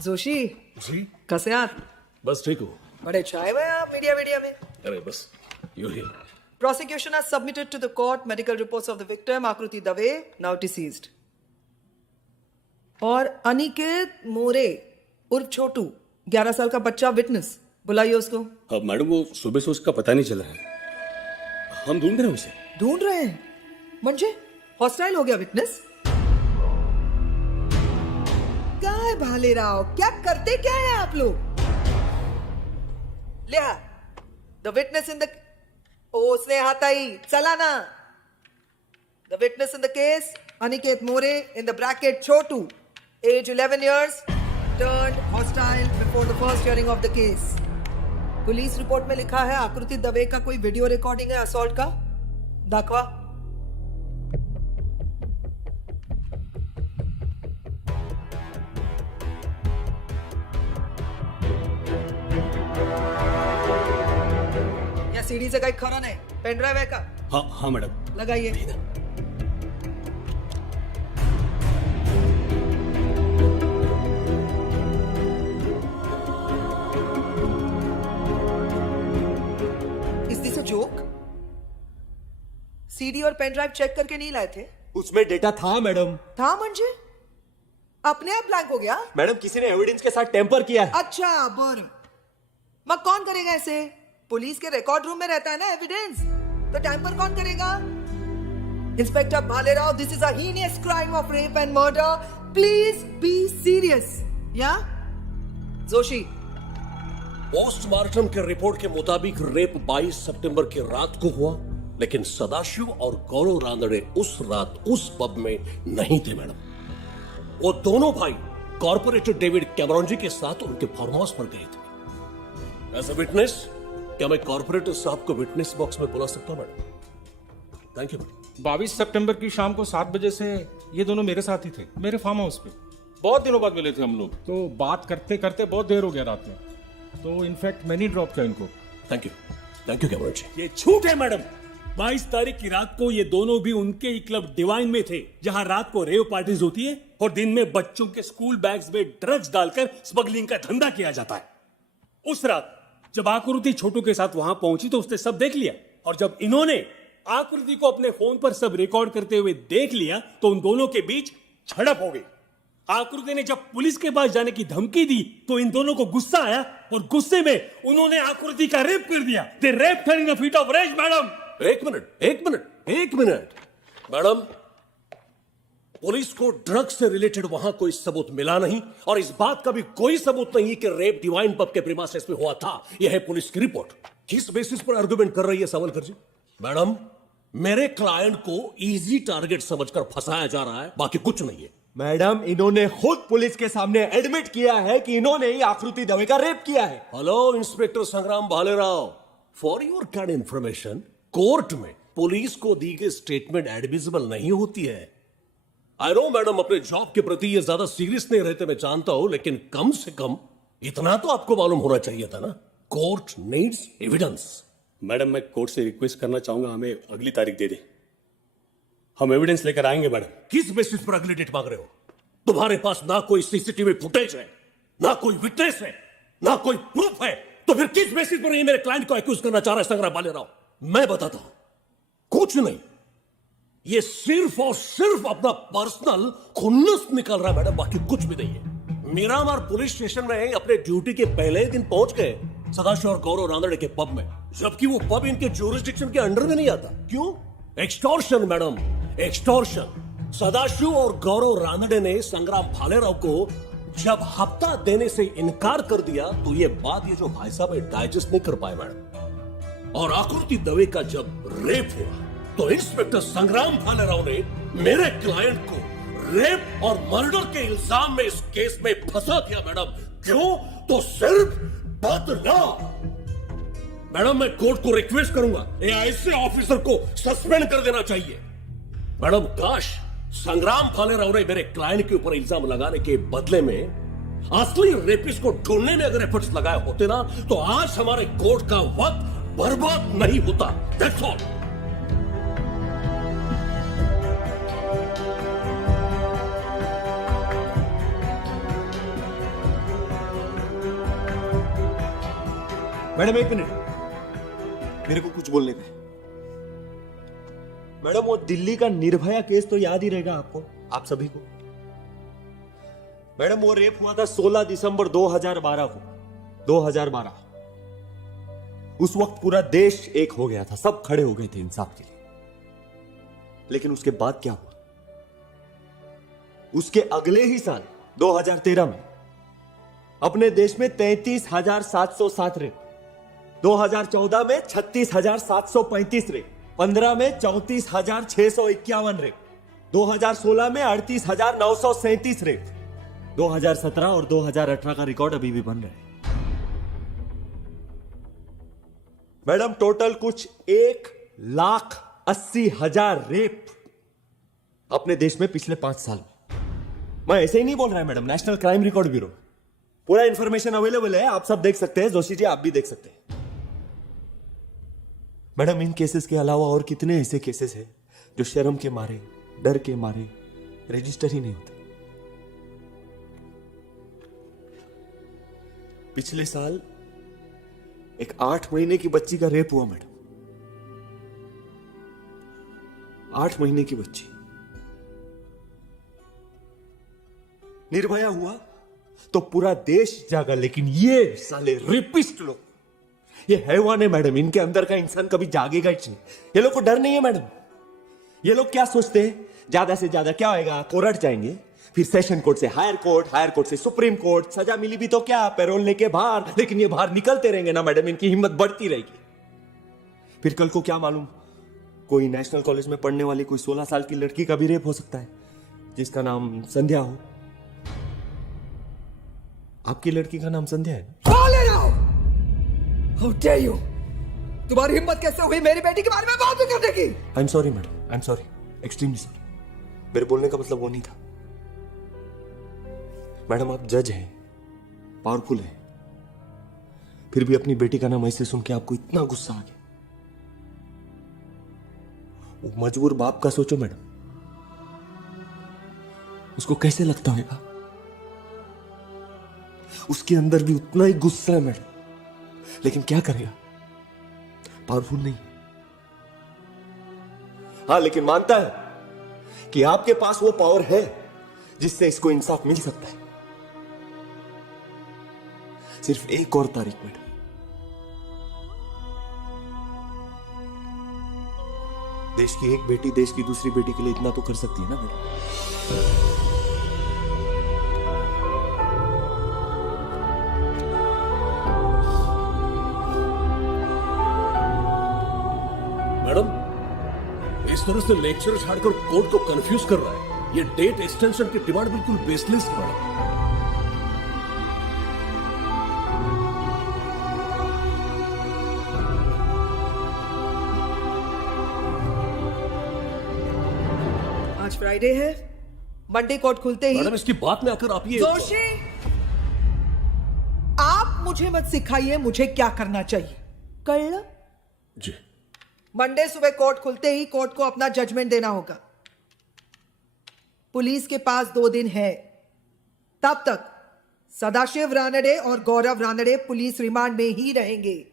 जोशी जी कसे आहात? बस ठीक हूँ. बड़े छाए हुए हैं आप मीडिया में. अरे बस you he. Prosecution has submitted to the court medical reports of the victim Akruti Dave, now deceased. और अनिकेत मोरे उर्फ छोटू 11 साल का बच्चा विटनेस. बुलाइए उसको. अब मैडम वो सुबह से उसका पता नहीं चल रहा है. हम ढूंढ रहे हैं उसे. ढूंढ रहे हैं म्हणजे हॉस्टाइल हो गया विटनेस. काय भालेराव, क्या करते क्या है आप लोग? लिहा द विटनेस इन द उसने हाताई चला ना. The witness in the case Aniket More in the bracket Chhotu age 11 years turned hostile before the first hearing of the case. Police report में लिखा है आकृति दवे का कोई वीडियो रिकॉर्डिंग है असॉल्ट का. दाखवा. या सीडी से काही खरं नाही. पेनड्राइव आहे का? हाँ हाँ मैडम. लगाइए. Is this a joke? CD और पेनड्राइव चेक करके नहीं लाए थे? उसमें डेटा था मैडम. था म्हणजे अपने आप ब्लैंक हो गया? मैडम किसी ने एविडेंस के साथ टेम्पर किया है. अच्छा बर. मग कौन करेगा ऐसे? पुलिस के रिकॉर्ड रूम में रहता है ना एविडेंस, तो टैंपर कौन करेगा? Inspector Bhalerao, this is a heinous crime of rape and murder. Please be serious. या जोशी. पोस्टमार्टम के रिपोर्ट के मुताबिक रेप 22 सितंबर की रात को हुआ, लेकिन सदाशिव और गौरव रानड़े उस रात उस पब में नहीं थे मैडम. वो दोनों भाई कॉर्पोरेटर डेविड कैमरॉन जी के साथ उनके फार्म हाउस पर गए थे. एज अ विटनेस, क्या मैं कॉर्पोरेटर साहब को विटनेस बॉक्स में बुला सकता हूं मैडम? Thank you madam. 22 सितंबर की शाम को 7 बजे से ये दोनों मेरे साथ ही थे, मेरे फार्म हाउस पे. बहुत दिनों बाद मिले थे हम लोग, तो बात करते करते बहुत देर हो गया रात में, तो इनफैक्ट मैंने ड्रॉप किया इनको. थैंक यू कैमरॉन जी. ये झूठ है मैडम. 22 तारीख की रात को ये दोनों भी उनके ही क्लब डिवाइन में थे, जहां रात को रेव पार्टीज होती है और दिन में बच्चों के स्कूल बैग्स में ड्रग्स डालकर स्मगलिंग का धंधा किया जाता है. उस रात जब आकृति छोटू के साथ वहां पहुंची तो उसने सब देख लिया, और जब इन्होंने आकृति को अपने फोन पर सब रिकॉर्ड करते हुए देख लिया तो उन दोनों के बीच झड़प हो गई. आकृति ने जब पुलिस के पास जाने की धमकी दी तो इन दोनों को गुस्सा आया और गुस्से में उन्होंने आकृति का रेप कर दिया. They raped her in a fit of rage madam. एक मिनट मैडम. पुलिस को ड्रग्स से रिलेटेड वहां कोई सबूत मिला नहीं, और इस बात का भी कोई सबूत नहीं कि रेप डिवाइन पब के प्रीमाइसेस में हुआ था. यह है पुलिस की रिपोर्ट. किस बेसिस पर आर्गुमेंट कर रही है सावलकर जी? मैडम, मेरे क्लाइंट को इजी टारगेट समझकर फंसाया जा रहा है, बाकी कुछ नहीं है. मैडम इन्होंने खुद पुलिस के सामने एडमिट किया है कि इन्होंने ही आकृति दवे का रेप किया है. हेलो इंस्पेक्टर संग्राम Bhalerao, for your kind information, court में पुलिस को दी गई स्टेटमेंट एडमिसिबल नहीं होती है. आई नो मैडम, अपने जॉब के प्रति ये ज्यादा सीरियस नहीं रहते, मैं जानता हूं, लेकिन कम से कम इतना तो आपको मालूम होना चाहिए था ना. Court needs evidence. मैडम मैं कोर्ट से रिक्वेस्ट करना चाहूंगा, हमें अगली तारीख दे दे. हम एविडेंस लेकर आएंगे मैडम. किस बेसिस पर अगली डेट मांग रहे हो? तुम्हारे पास ना कोई सीसीटीवी फुटेज है, ना कोई विटनेस है, ना कोई प्रूफ है, तो फिर किस बेसिस पर ये मेरे क्लाइंट को एक्यूज करना चाह रहा है संग्राम भालेराव? मैं बताता हूं, कुछ नहीं. ये सिर्फ और सिर्फ अपना पर्सनल खुन्नस निकल रहा है मैडम, बाकी कुछ भी नहीं है. मिरामार पुलिस स्टेशन में अपने ड्यूटी के पहले ही दिन पहुंच गए सदाशिव और गौरव रानड़े के पब में, जबकि वो पब इनके ज्यूरिसडिक्शन के अंडर में नहीं आता. क्यों? Extortion madam, extortion. सदाशिव और गौरव रानड़े ने संग्राम भालेराव को जब हफ्ता देने से इनकार कर दिया तो ये बात ये जो भाई साहब डाइजेस्ट नहीं कर पाए मैडम. और आकृति दवे का जब रेप हुआ तो इंस्पेक्टर संग्राम भालेराव ने मेरे क्लाइंट को रेप और मर्डर के इल्जाम में इस केस में फंसा दिया मैडम. क्यों? तो सिर्फ बदनाम. मैडम मैं कोर्ट को रिक्वेस्ट करूंगा, ऐसे ऑफिसर को सस्पेंड कर देना चाहिए. मैडम काश संग्राम भालेराव ने मेरे क्लाइंट के ऊपर इल्जाम लगाने के बदले में असली रेपिस्ट को ढूंढने में अगर एफर्ट्स लगाए होते ना, तो आज हमारे कोर्ट का वक्त बर्बाद नहीं होता. That's all. मैडम एक मिनट, मेरे को कुछ बोलने का है। मैडम वो दिल्ली का निर्भया केस तो याद ही रहेगा आपको, आप सभी को। मैडम वो रेप हुआ था 16 दिसंबर 2012 को, 2012। उस वक्त पूरा देश एक हो गया था, सब खड़े हो गए थे इंसाफ के लिए। लेकिन उसके बाद क्या हुआ? उसके अगले ही साल 2013 में अपने देश में 33,707 रेप, 2014 में 36,735 रेप, 15 में 34,651 रेप, 2016 में 38,937 रेप, 2017 और 2018 का रिकॉर्ड अभी भी बन रहा है। मैडम टोटल कुछ 1,80,000 रेप अपने देश में पिछले 5 साल में। मैं ऐसे ही नहीं बोल रहा है madam, national crime record bureau, पूरा इंफॉर्मेशन अवेलेबल है, आप सब देख सकते हैं। जोशी जी आप भी देख सकते हैं। मैडम इन केसेस के अलावा और कितने ऐसे केसेस हैं जो शर्म के मारे, डर के मारे रजिस्टर ही नहीं होते। पिछले साल एक 8 महीने की बच्ची का रेप हुआ मैडम, 8 महीने की बच्ची। निर्भया हुआ तो पूरा देश जागा, लेकिन ये साले रेपिस्ट लोग, ये हैवान है मैडम, इनके अंदर का इंसान कभी जागेगा ही नहीं। ये लोग को डर नहीं है मैडम। ये लोग क्या सोचते हैं, ज्यादा से ज्यादा क्या होएगा, कोर्ट जाएंगे, फिर सेशन कोर्ट से हायर कोर्ट, हायर कोर्ट से सुप्रीम कोर्ट, सजा मिली भी तो क्या, पैरोल लेके बाहर। लेकिन ये बाहर निकलते रहेंगे ना मैडम, इनकी हिम्मत बढ़ती रहेगी। फिर कल को क्या मालूम, कोई नेशनल कॉलेज में पढ़ने वाली कोई 16 साल की लड़की का भी रेप हो सकता है, जिसका नाम संध्या हो। आपकी लड़की का नाम संध्या है? How dare you? तुम्हारी हिम्मत कैसे हुई मेरी बेटी के बारे में बात करने की? I am sorry madam, I am sorry, extremely sorry. मेरे बोलने का मतलब वो नहीं था। मैडम आप जज हैं, पावरफुल हैं, फिर भी अपनी बेटी का नाम ऐसे सुन के आपको इतना गुस्सा आ गया। वो मजबूर बाप का सोचो मैडम, उसको कैसे लगता होगा। उसके अंदर भी उतना ही गुस्सा है मैडम, लेकिन क्या करेगा, पावरफुल नहीं। हाँ लेकिन मानता है कि आपके पास वो पावर है जिससे इसको इंसाफ मिल सकता है। सिर्फ एक और तारीख मैडम, देश की एक बेटी देश की दूसरी बेटी के लिए इतना तो कर सकती है ना मैडम। मैडम इस तरह से लेक्चर छाड़कर कोर्ट को कंफ्यूज कर रहा है। ये डेट एक्सटेंशन की डिमांड बिल्कुल बेसलेस है मैडम। आज फ्राइडे है, मंडे कोर्ट खुलते ही। मैडम इसकी बात में आकर आप ये जोशी, आप मुझे मत सिखाइए मुझे क्या करना चाहिए, कल जी मंडे सुबह कोर्ट खुलते ही कोर्ट को अपना जजमेंट देना होगा। पुलिस के पास 2 दिन है, तब तक सदाशिव रानडे और गौरव रानडे पुलिस रिमांड में ही रहेंगे।